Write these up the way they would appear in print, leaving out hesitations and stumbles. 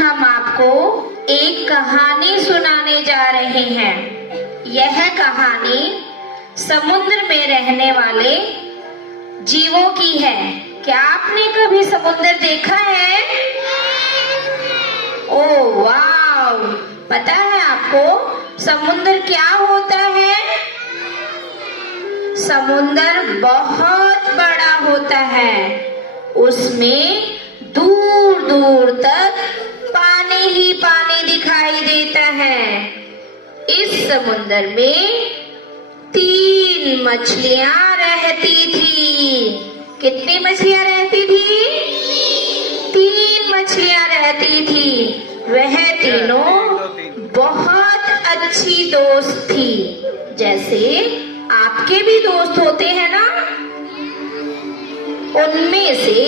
हम आपको एक कहानी सुनाने जा रहे हैं। यह कहानी समुद्र में रहने वाले जीवों की है। क्या आपने कभी समुद्र देखा है? ओह वाह! पता है आपको समुद्र क्या होता है? समुद्र बहुत बड़ा होता है। उसमें दूर दूर तक पानी ही पानी दिखाई देता है। इस समुद्र में 3 मछलियां रहती थी। कितनी मछलियां रहती थी? 3 मछलियां रहती थी। वह तीनों बहुत अच्छी दोस्त थी। जैसे आपके भी दोस्त होते हैं ना? उनमें से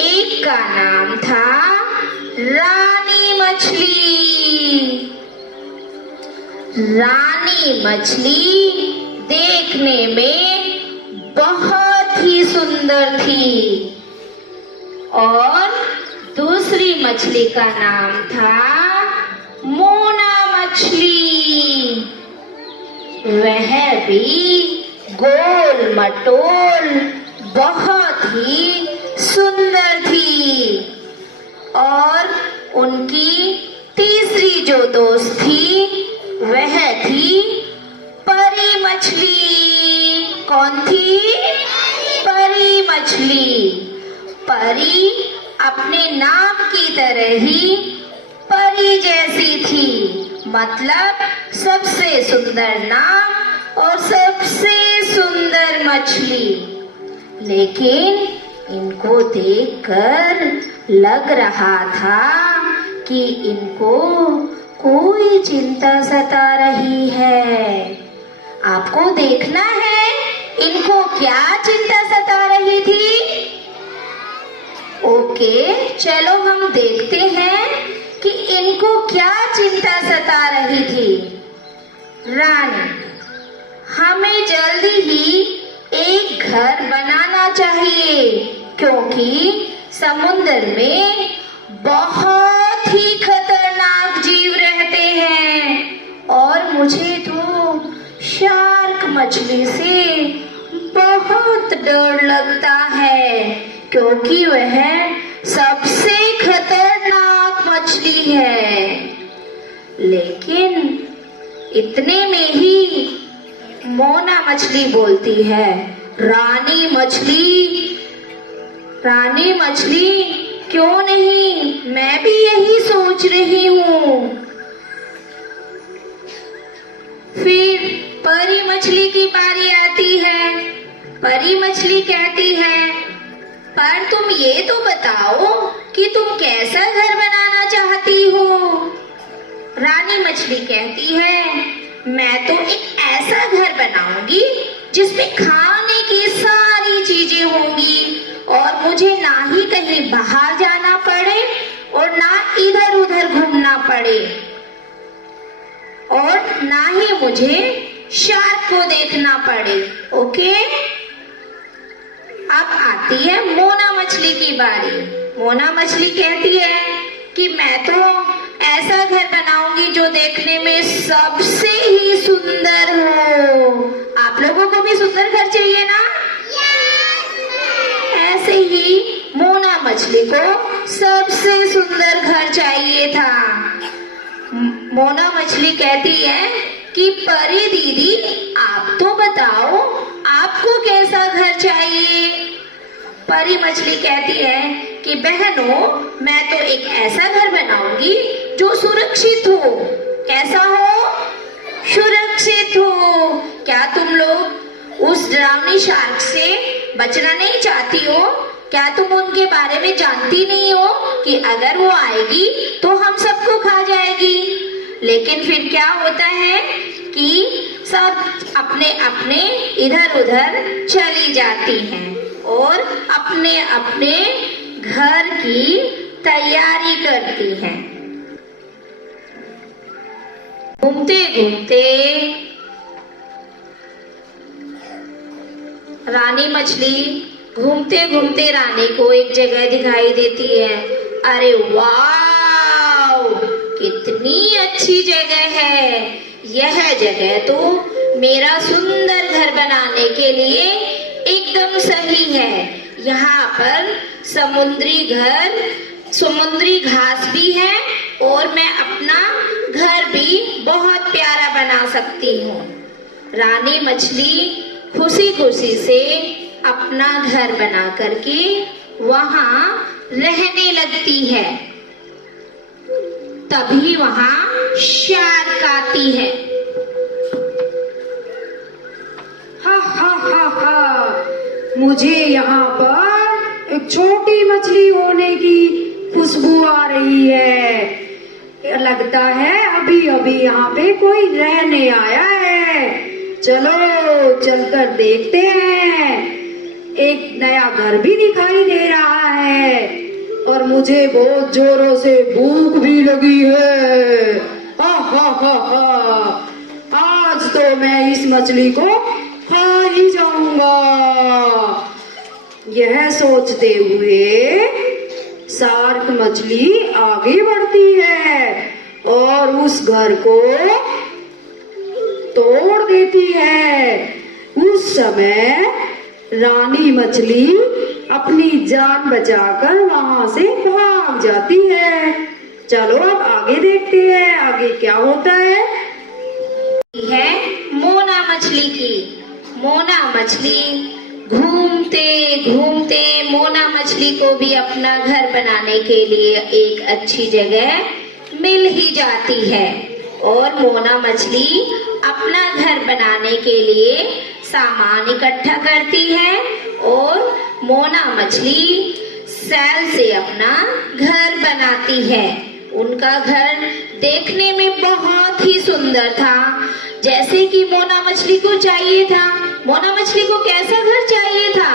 एक का नाम था रानी मछली। रानी मछली देखने में बहुत ही सुंदर थी और दूसरी मछली का नाम था मोना मछली। वह भी गोल मटोल बहुत ही सुंदर थी। और उनकी तीसरी जो दोस्त थी वह थी परी मछली। कौन थी? परी मछली। परी अपने नाम की तरह ही परी जैसी थी, मतलब सबसे सुंदर नाम और सबसे सुंदर मछली। लेकिन इनको देखकर लग रहा था कि इनको कोई चिंता सता रही है। आपको देखना है इनको क्या चिंता सता रही थी? ओके, चलो हम देखते हैं कि इनको क्या चिंता सता रही थी। रानी, हमें जल्दी ही एक घर बनाना चाहिए क्योंकि समुद्र में बहुत ही खतरनाक जीव रहते हैं और मुझे तो शार्क मछली से बहुत डर लगता है क्योंकि वह सबसे खतरनाक मछली है। लेकिन इतने में ही मोना मछली बोलती है, रानी मछली क्यों नहीं, मैं भी यही सोच रही हूँ। फिर परी मछली की बारी आती है। परी मछली कहती है, पर तुम ये तो बताओ कि तुम कैसा घर बनाना चाहती हो? रानी मछली कहती है, मैं तो एक ऐसा घर बनाऊंगी जिसमें खाने की सारी चीजें होंगी और मुझे ना ही कहीं बाहर जाना पड़े और ना इधर उधर घूमना पड़े और ना ही मुझे शार्क को देखना पड़े। ओके? अब आती है मोना मछली की बारी। मोना मछली कहती है कि मैं तो ऐसा घर बनाऊंगी जो देखने में सबसे ही सुंदर हो। आप लोगों को भी सुंदर घर चाहिए ना? ऐसे ही मोना मछली को सबसे सुंदर घर चाहिए था। मोना मछली कहती है कि परी दीदी, आप तो बताओ आपको कैसा घर चाहिए? परी मछली कहती है कि बहनों, मैं तो एक ऐसा घर बनाऊंगी जो सुरक्षित हो। कैसा हो? सुरक्षित हो। क्या तुम लोग उस डरावनी शार्क से बचना नहीं चाहती हो? क्या तुम उनके बारे में जानती नहीं हो कि अगर वो आएगी तो हम सबको खा जाएगी? लेकिन फिर क्या होता है कि सब अपने अपने इधर उधर चली जाती हैं और अपने अपने घर की तैयारी करती हैं। घूमते घूमते रानी मछली घूमते घूमते रानी को एक जगह दिखाई देती है। अरे वाह! कितनी अच्छी जगह है। यह जगह तो मेरा सुंदर घर बनाने के लिए एकदम सही है। यहाँ पर समुद्री घास भी है और मैं अपना घर भी बहुत प्यारा बना सकती हूँ। रानी मछली खुशी खुशी से अपना घर बना करके वहाँ रहने लगती है। तभी वहाँ शार्क आती है। हा हा हा हा, मुझे यहाँ पर एक छोटी मछली होने की खुशबू आ रही है। लगता है अभी अभी यहाँ पे कोई रहने आया है। चलो चलकर देखते हैं। एक नया घर भी दिखाई दे रहा है और मुझे बहुत जोरों से भूख भी लगी है। हा हा हा हा, आज तो मैं इस मछली को खा ही जाऊंगा। यह सोचते हुए शार्क मछली आगे बढ़ती है और उस घर को तोड़ देती है। उस समय रानी मछली अपनी जान बचाकर वहां से भाग जाती है। चलो अब आगे देखते हैं आगे क्या होता है मोना मछली की। मोना मछली घूमते घूमते मोना मछली को भी अपना घर बनाने के लिए एक अच्छी जगह मिल ही जाती है और मोना मछली अपना घर बनाने के लिए सामान इकट्ठा करती है और मोना मछली सैल से अपना घर बनाती है। उनका घर देखने में बहुत ही सुंदर था, जैसे कि मोना मछली को चाहिए था। मोना मछली को कैसा घर चाहिए था?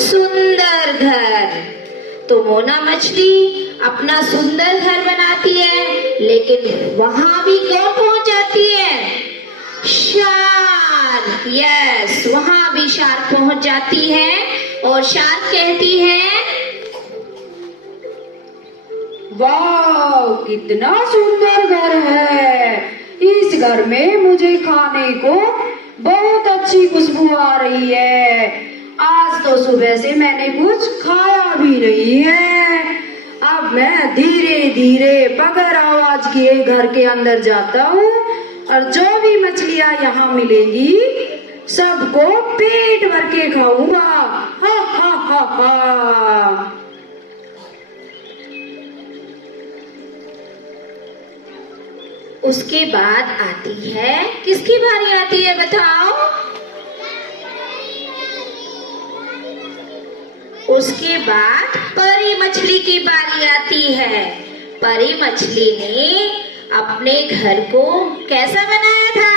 सुंदर घर। तो मोना मछली अपना सुंदर घर बनाती है, लेकिन वहां भी कौन पहुंच जाती है? शार्क। यस, वहां भी शार्क पहुंच जाती है और शार्क कहती है, वाह कितना सुंदर घर है। इस घर में मुझे खाने को बहुत अच्छी खुशबू आ रही है। आज तो सुबह से मैंने कुछ खाया भी नहीं है। अब मैं धीरे धीरे बगैर आवाज किए घर के अंदर जाता हूँ और जो भी मछलियाँ यहाँ मिलेंगी सबको पेट भर के खाऊंगा। हा हा हा हा। उसके बाद आती है, किसकी बारी आती है बताओ? उसके बाद परी मछली की बारी आती है। परी मछली ने अपने घर को कैसा बनाया था?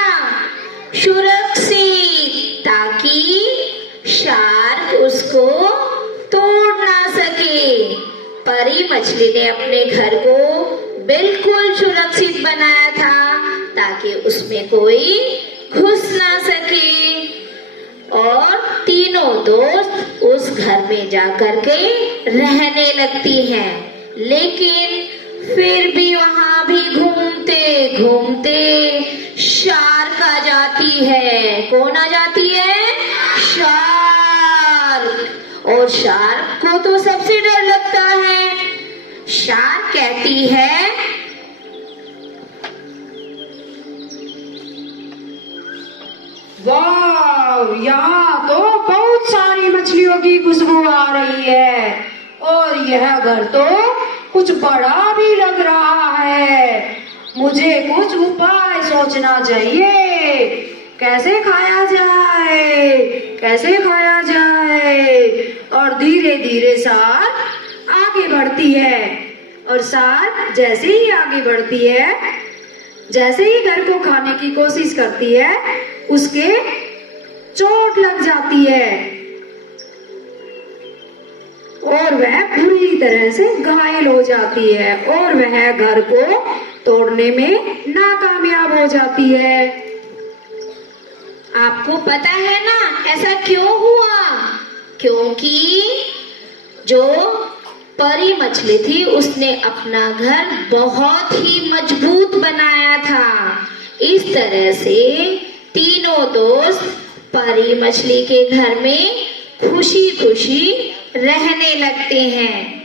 सुरक्षित, ताकि शार्क उसको तोड़ ना सके। परी मछली ने अपने घर को बिल्कुल सुरक्षित बनाया था ताकि उसमें कोई घुस ना सके। और तीनों दोस्त उस घर में जाकर के रहने लगती हैं। लेकिन फिर भी वहां भी घूमते घूमते शार्क आ जाती है। कौन आ जाती है? शार्क। और शार्क को तो सबसे डर लगता है। शार्क कहती है, वाह यहाँ तो बहुत सारी मछलियों की खुशबू आ रही है और यह घर तो कुछ बड़ा भी लग रहा है। मुझे कुछ उपाय सोचना चाहिए। कैसे खाया जाए, कैसे खाया जाए। और धीरे धीरे शार्क आगे बढ़ती है और शार्क जैसे ही आगे बढ़ती है, जैसे ही घर को खाने की कोशिश करती है, उसके चोट लग जाती है और वह पूरी तरह से घायल हो जाती है और वह घर को तोड़ने में नाकामयाब हो जाती है। आपको पता है ना ऐसा क्यों हुआ? क्योंकि जो परी मछली थी, उसने अपना घर बहुत ही मजबूत बनाया था। इस तरह से तीनों दोस्त परी मछली के घर में खुशी खुशी रहने लगते हैं।